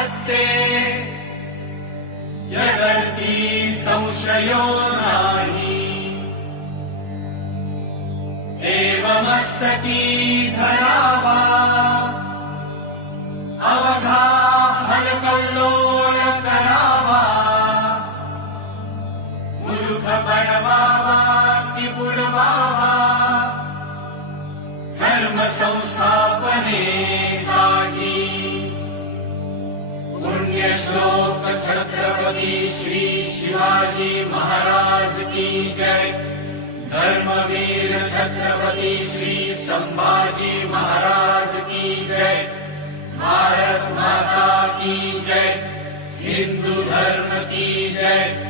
हत्ते यदर्थी संशयो नाही। एवमस्तकी धरावा अवघा हलकल्लोळ करावा। मूर्ख बनवावा की बुडवावा धर्म संस्थापनेसाठी। पुण्यश्लोक छत्रपती श्री शिवाजी महाराज की जय। धर्मवीर छत्रपती श्री संभाजी महाराज की जय। भारत माता की जय। हिंदू धर्म की जय।